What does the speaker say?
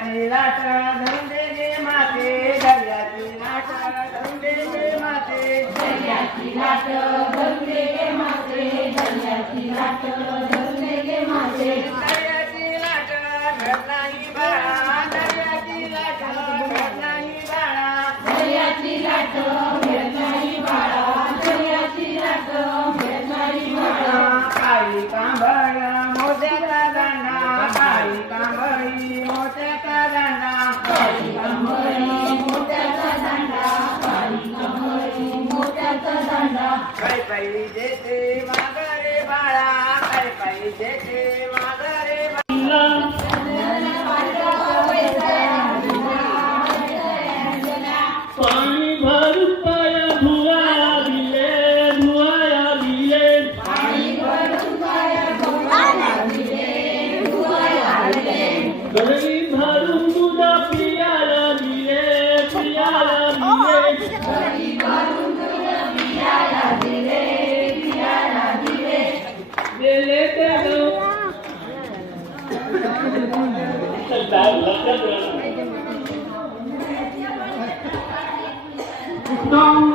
दर्याची लाट धरून दे गे माते दर्याची लाट धरून दे गे माते दर्याची लाट धरून दे गे माते दर्याची लाट धरून दे गे माते दर्याची लाट घडत नाही बाळा दर्याची लाट घडत नाही बाळा दर्याची लाट घडत नाही बाळा दर्याची लाट घडत नाही बाळा काळी कांबळ मोत्याचा दांडा काळी कांबळी मोत्याचा दांडा काळी कांबळी मोत्याचा दांडा काळी कांबळी मोत्याचा दांडा काय पाहिजे ते मागरे बाळा काय पाहिजे ते मागरे पाणी भरून पाया धुवाया दिले धुवाया दिले पाणी भरून पाया धुवाया दिले धुवाया दिले गळी भरून दूध पियाला दिले पियाला दिले गळी भरून दूध पियाला दिले पियाला दिले दिले ते गो